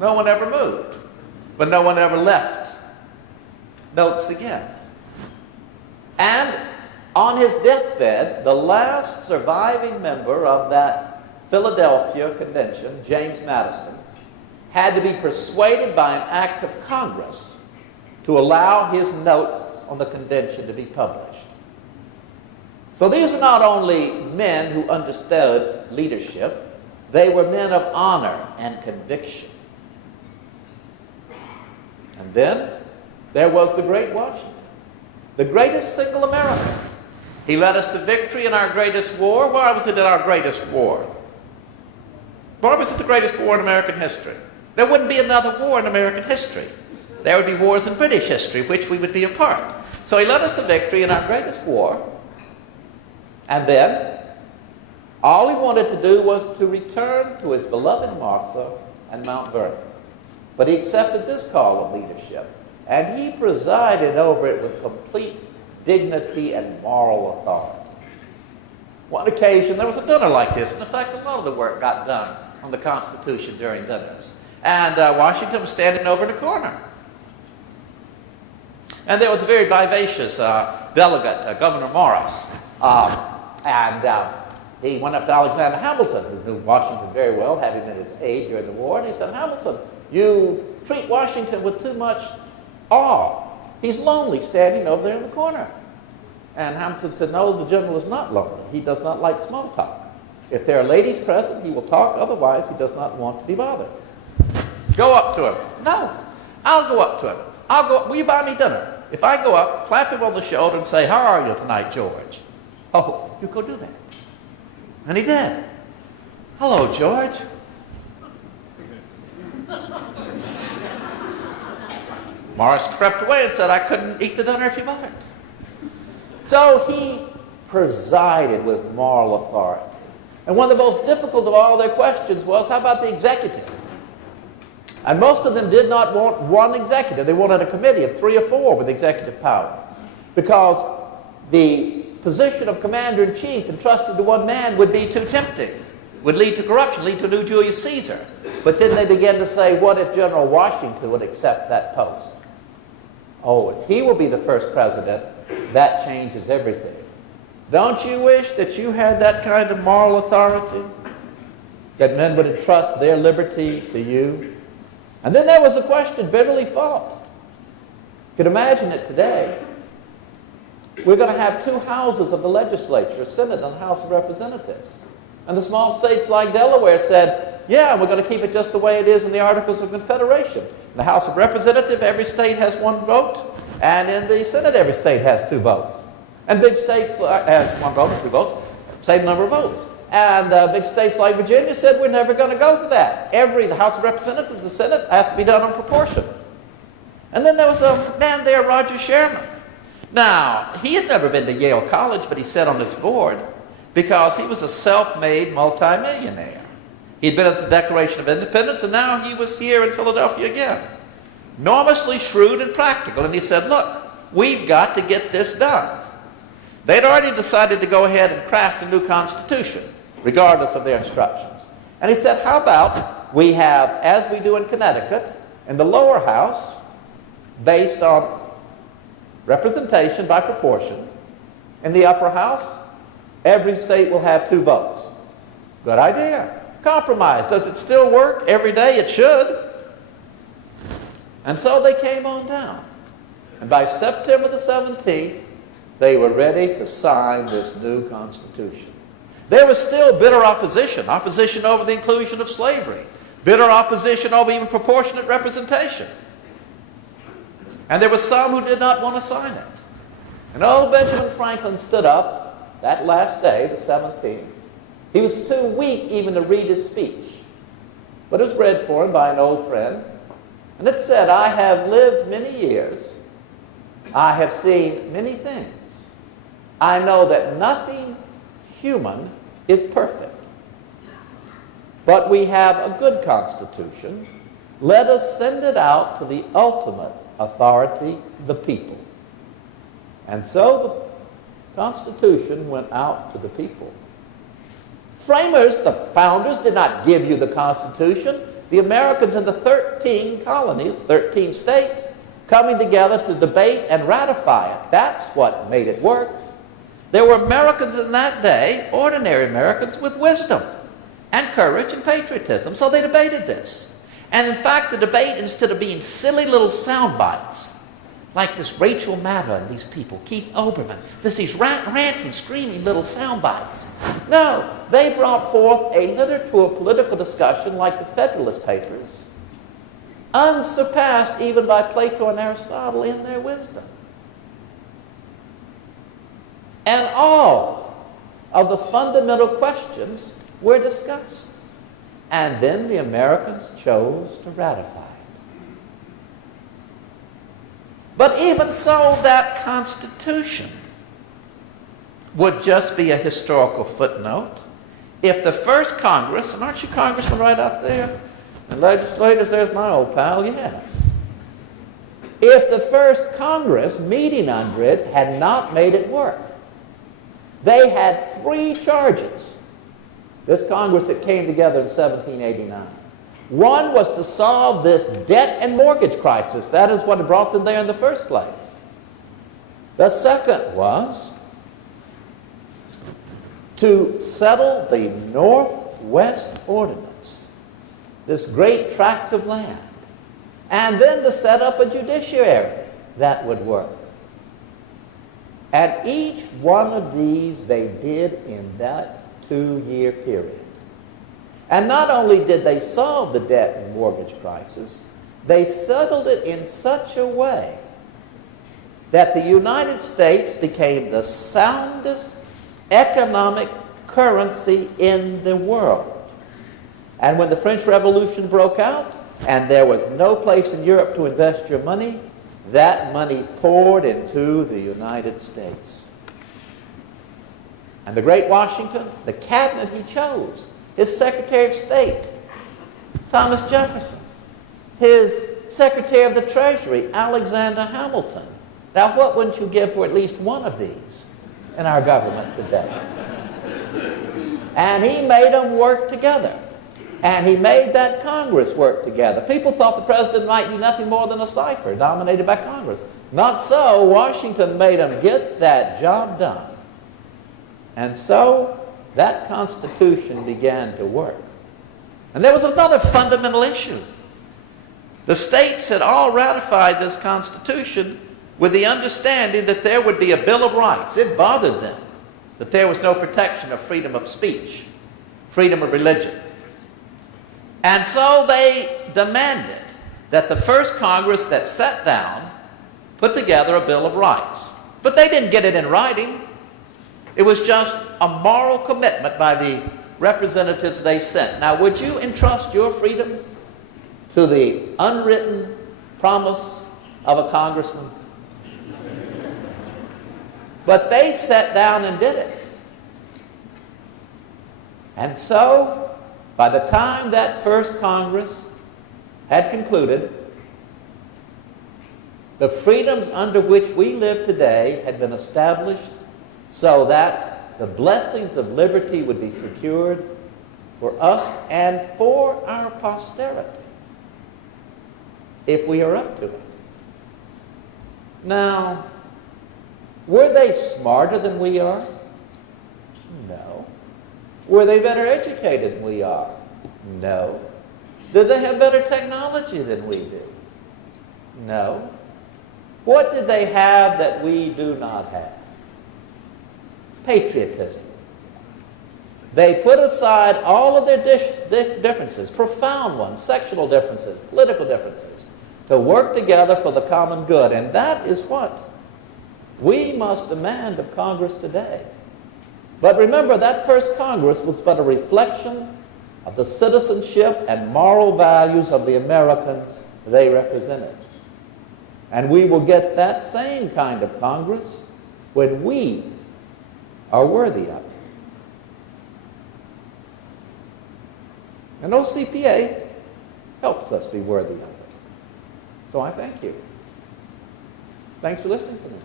No one ever moved, but no one ever left notes again. And on his deathbed, the last surviving member of that Philadelphia convention, James Madison, had to be persuaded by an act of Congress to allow his notes on the convention to be published. So these were not only men who understood leadership, they were men of honor and conviction. And then there was the great Washington, the greatest single American. He led us to victory in our greatest war. Why was it our greatest war? Why was it the greatest war in American history? There wouldn't be another war in American history. There would be wars in British history, of which we would be a part. So he led us to victory in our greatest war. And then, all he wanted to do was to return to his beloved Martha and Mount Vernon. But he accepted this call of leadership, and he presided over it with complete dignity and moral authority. One occasion, there was a dinner like this. In fact, a lot of the work got done on the Constitution during dinners. And Washington was standing over in the corner. And there was a very vivacious delegate, Governor Morris. He went up to Alexander Hamilton, who knew Washington very well, having been his aide during the war, and he said, "Hamilton, you treat Washington with too much awe. He's lonely standing over there in the corner." And Hamilton said, "No, the general is not lonely. He does not like small talk. If there are ladies present, he will talk. Otherwise, he does not want to be bothered." Go up to him. "No, I'll go up to him. Will you buy me dinner?" If I go up, clap him on the shoulder and say, "How are you tonight, George?" "Oh, you go do that." And he did. "Hello, George." Morris crept away and said, "I couldn't eat the dinner if you bought it." So he presided with moral authority. And one of the most difficult of all their questions was, how about the executive? And most of them did not want one executive. They wanted a committee of 3 or 4 with executive power. Because the position of commander-in-chief entrusted to one man would be too tempting, would lead to corruption, lead to a new Julius Caesar. But then they began to say, what if General Washington would accept that post? Oh, if he will be the first president, that changes everything. Don't you wish that you had that kind of moral authority? That men would entrust their liberty to you? And then there was a question bitterly fought. You can imagine it today. We're going to have 2 houses of the legislature, a Senate and a House of Representatives. And the small states like Delaware said, yeah, we're going to keep it just the way it is in the Articles of Confederation. In the House of Representatives, every state has 1 vote, and in the Senate, every state has 2 votes. And big states has 1 vote and 2 votes, same number of votes. And big states like Virginia said, we're never going to go for that. The House of Representatives, the Senate, has to be done on proportion. And then there was a man there, Roger Sherman. Now, he had never been to Yale College, but he sat on its board because he was a self-made multimillionaire. He'd been at the Declaration of Independence, and now he was here in Philadelphia again. Enormously shrewd and practical, and he said, look, we've got to get this done. They'd already decided to go ahead and craft a new constitution, regardless of their instructions. And he said, how about we have, as we do in Connecticut, in the lower house, based on representation by proportion, in the upper house, every state will have 2 votes. Good idea. Compromise. Does it still work every day? It should. And so they came on down. And by September the 17th, they were ready to sign this new Constitution. There was still bitter opposition over the inclusion of slavery, bitter opposition over even proportionate representation. And there were some who did not want to sign it. And old Benjamin Franklin stood up that last day, the 17th. He was too weak even to read his speech, but it was read for him by an old friend. And it said, I have lived many years. I have seen many things. I know that nothing human is perfect. But we have a good Constitution. Let us send it out to the ultimate authority, the people. And so the Constitution went out to the people. Framers, the founders, did not give you the Constitution. the Americans in the 13 colonies, 13 states, coming together to debate and ratify it. That's what made it work. There were Americans in that day, ordinary Americans, with wisdom and courage and patriotism. So they debated this. And in fact, the debate, instead of being silly little sound bites, like this Rachel Maddow and these people, Keith Olbermann, these ranting, screaming little sound bites. No, they brought forth a literature political discussion like the Federalist Papers, unsurpassed even by Plato and Aristotle in their wisdom. And all of the fundamental questions were discussed. And then the Americans chose to ratify it. But even so, that Constitution would just be a historical footnote if the first Congress, and aren't you congressmen right out there? And legislators, there's my old pal, yes. If the first Congress meeting under it had not made it work. They had 3 charges, this Congress that came together in 1789. One was to solve this debt and mortgage crisis. That is what brought them there in the first place. The second was to settle the Northwest Ordinance, this great tract of land, and then to set up a judiciary that would work. And each one of these they did in that 2-year period. And not only did they solve the debt and mortgage crisis, they settled it in such a way that the United States became the soundest economic currency in the world. And when the French Revolution broke out, and there was no place in Europe to invest your money, that money poured into the United States. And the great Washington, the cabinet he chose, his Secretary of State, Thomas Jefferson, his Secretary of the Treasury, Alexander Hamilton. Now, what wouldn't you give for at least one of these in our government today? And he made them work together. And he made that Congress work together. People thought the president might be nothing more than a cipher dominated by Congress. Not so. Washington made them get that job done. And so that Constitution began to work. And there was another fundamental issue. The states had all ratified this Constitution with the understanding that there would be a Bill of Rights. It bothered them that there was no protection of freedom of speech, freedom of religion. And so they demanded that the first Congress that sat down put together a Bill of Rights. But they didn't get it in writing. It was just a moral commitment by the representatives they sent. Now, would you entrust your freedom to the unwritten promise of a congressman? But they sat down and did it. And so, by the time that first Congress had concluded, the freedoms under which we live today had been established so that the blessings of liberty would be secured for us and for our posterity, if we are up to it. Now, were they smarter than we are? No. Were they better educated than we are? No. Did they have better technology than we do? No. What did they have that we do not have? Patriotism. They put aside all of their differences, profound ones, sectional differences, political differences, to work together for the common good. And that is what we must demand of Congress today. But remember, that first Congress was but a reflection of the citizenship and moral values of the Americans they represented. And we will get that same kind of Congress when we are worthy of it. And OCPA helps us be worthy of it. So I thank you. Thanks for listening to me.